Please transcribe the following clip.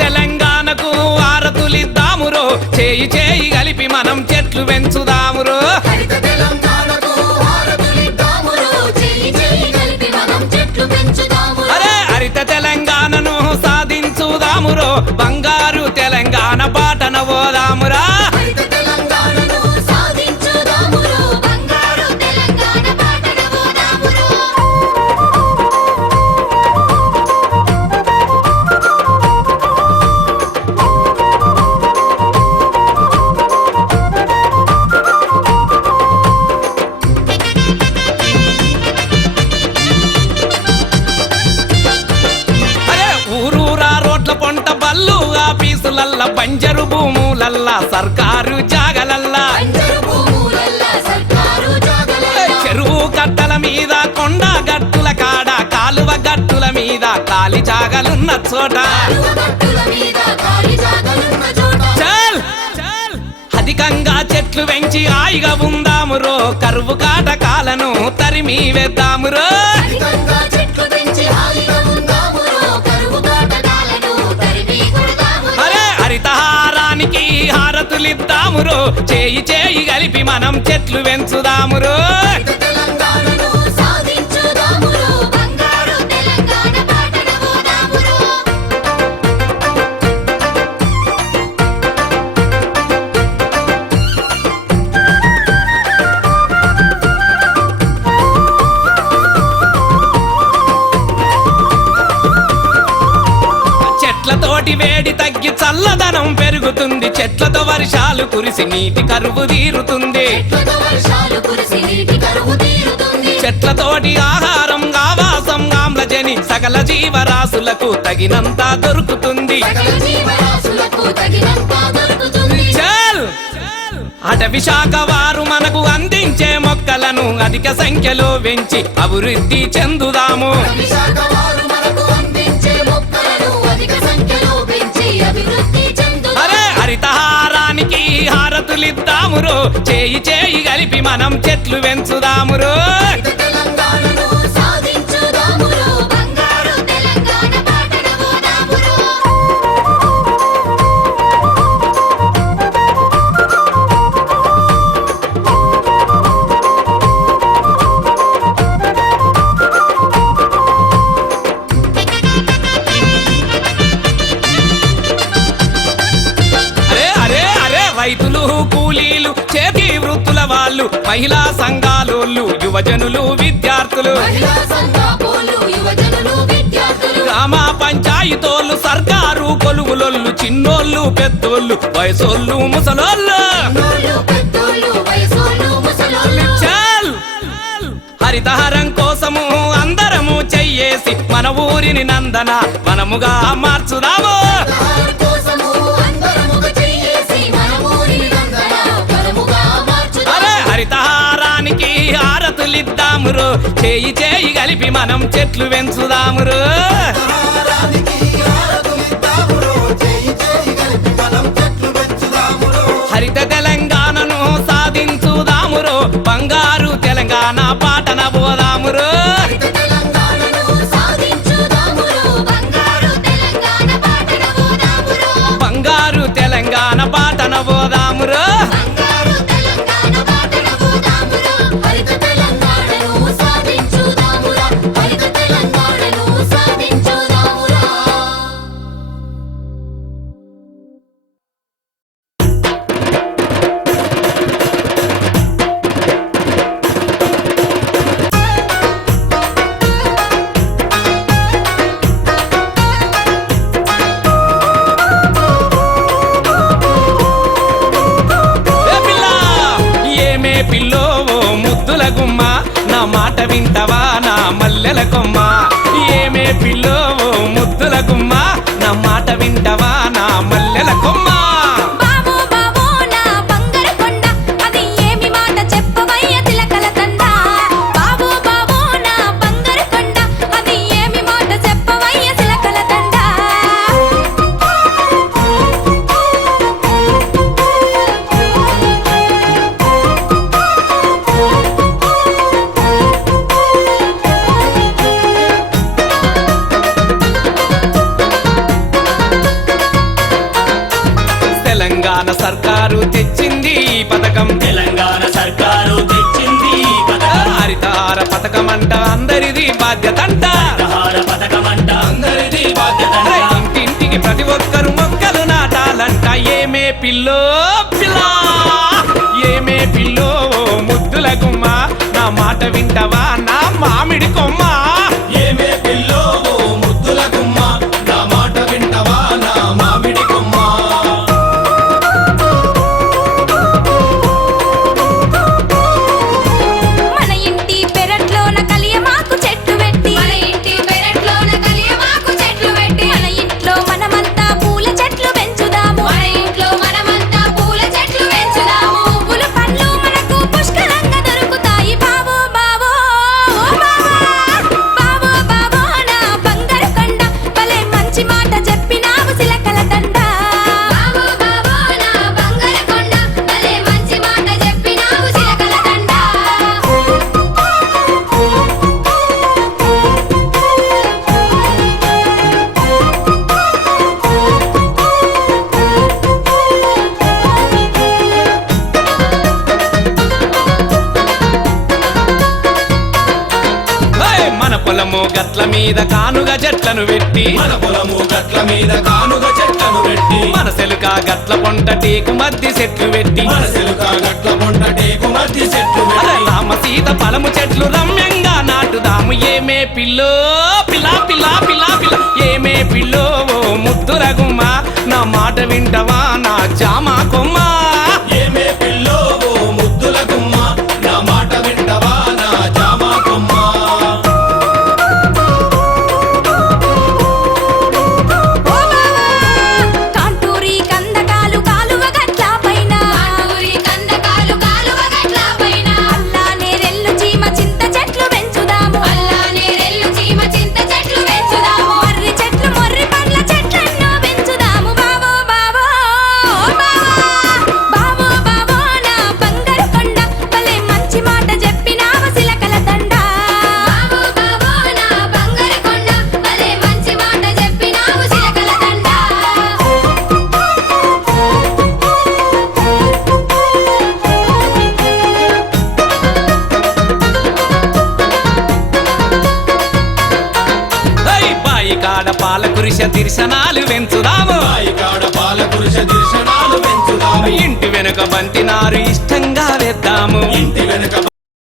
తెలంగాణకు హారతులిద్దామురో చేయి చేయి కలిపి మనం చెట్లు పెంచుదామురో అరే హరిత తెలంగాణను సాధించుదామురో బంగారు తెలంగాణ బాటన పోదామురా ఆఫీసులల్ల బంజరు భూములల్ల సర్కారు జాగలల్లా చెరువు కట్టల మీద కొండ గట్టుల కాడ కాలువ గట్టుల మీద కాలి జాగలున్న చోట చల్ అధికంగా చెట్లు పెంచి హాయిగా ఉందామురో కరువు కాటకాలను తరిమి వేద్దామురో హరితహారానికి హారతులిద్దామురో చేయి చేయి కలిపి మనం చెట్లు పెంచుదామురో చెట్లతోటి వేడి తగ్గి చల్లదనం పెరుగుతుంది చెట్లతో వర్షాలు కురిసి నీటి కరువు తీరుతుంది చెట్లతోటి ఆహారం ఆవాసం ఆమ్లజని సకల జీవరాశులకు తగినంత దొరుకుతుంది చల్ అటవీ శాఖ వారు మనకు అందించే మొక్కలను అధిక సంఖ్యలో పెంచి అభివృద్ధి చెందుదాము అరే హరితహారానికి హారతులిద్దామురో చేయి చేయి కలిపి మనం చెట్లు పెంచుదామురో రైతులు కూలీలు చేతి వృత్తుల వాళ్ళు మహిళా సంఘాలోళ్ళు యువజనులు విద్యార్థులు గ్రామ పంచాయతోళ్ళు సర్కారు కొలువులొళ్ళు చిన్నోళ్ళు పెద్దోళ్ళు వయసోళ్ళు ముసలోళ్ళు చల్ హరితహారం కోసము అందరము చెయ్యేసి మన ఊరిని నందన వనముగా మార్చుదాము హరితహారానికి హారతులిద్దామురో చేయి చేయి కలిపి మనం చెట్లు పెంచుదామురో హరిత తెలంగాణను సాధించుదామురో బంగారు తెలంగాణ బాటన పోదామురో బంగారు తెలంగాణ బాటన పోదామురో పిల్లో ముద్దుల గుమ్మ నా మాట వింటవా నా మల్లెల కొమ్మ ఏమే పిల్లో ముద్దుల గుమ్మ నా మాట వింటవా నా మల్లెల కొమ్మ బాధ్యతంట హరితహార పథకమంట అందరిది బాధ్యతంట. అరే ఇంటింటికి ప్రతి ఒక్కరు మొక్కలు నాటాలంట ఏమే పిల్లో పిల్లా ఏమే పిల్లో ముద్దుల గుమ్మ నా మాట వింటవా నా మామిడి కొమ్మ ఏమే పిల్లో ముద్దుల గుమ్మ నా మాట వింటవా నా మామిడి కొమ్మ. మన ఇంటి పెరట్లోన కలియమాకు చెట్టు పెట్టి మన ఇంటి పెరట్లోన కలియమాకు చెట్లు పెట్టి మన ఇంట్లో మనమంతా పూల చెట్లు పెంచుదాము మన ఇంట్లో మనమంతా పూల చెట్లు పెంచుదాము పువ్వుల పండ్లు మనకు పుష్కలంగా దొరుకుతాయి బావో బావో ఓ బావా బావో బావో నా బంగారు కొండ భలే మంచి మాట చెప్పినావు సిలకల దండ బావో బావో నా బంగారు కొండ భలే మంచి మాట చెప్పినావు సిలకల దండ. ఏయ్, మన పొలము గట్ల మీద కానుగ చెట్లను పెట్టి మన పొలము గట్ల మీద కానుగ చెట్లను పెట్టి మన సెలుక గట్ల పొంట టేకు మధ్య చెట్లు పెట్టి మన సిలుక గట్ల పొంట టేకు మధ్య చెట్లు అరే పెట్టి రామ సీత ఫలము చెట్లు రమ్యంగా నాటుదాము ఏమే పిల్లో పిల్లా పిల్లా పిల్లా పిల్ల ఏమే పిల్లో ఓ ముద్దుల గుమ్మ నా మాట వింటవా నా జామ కొమ్మ ఏమే పిల్లో ముద్దుల గుమ్మ నా మాట వింటవా నా జామ కొమ్మ. ఓ బావా కాంటూరి కందకాలు కాలువ గట్ల పైన కాంటూరి కందకాలు కాలువ గట్ల పైన అల్లానే రెల్లు చీమ చింత చెట్లు పెంచుదాము అల్లానే రెల్లు చీమ చింత చెట్లు పెంచుదాము మర్రి చెట్లు మొర్రి పండ్ల చెట్లెన్నో పెంచుదాము బావో బావో ఓ బావా బావో బావో నా బంగారు కొండ భలే మంచి మాట చెప్పినావు సిలకల దండ బావో బావో నా బంగారు కొండ భలే మంచి మాట చెప్పినావు సిలకల దండ. ఏయ్, బాయి కాడ పాల కురిస తిర్శనాలు పెంచుదాము బాయి కాడ పాల పురుష దర్శనాలు పెంచుదాము ఇంటి వెనుక బంతి నారు ఇష్టంగా వేద్దాము ఇంటి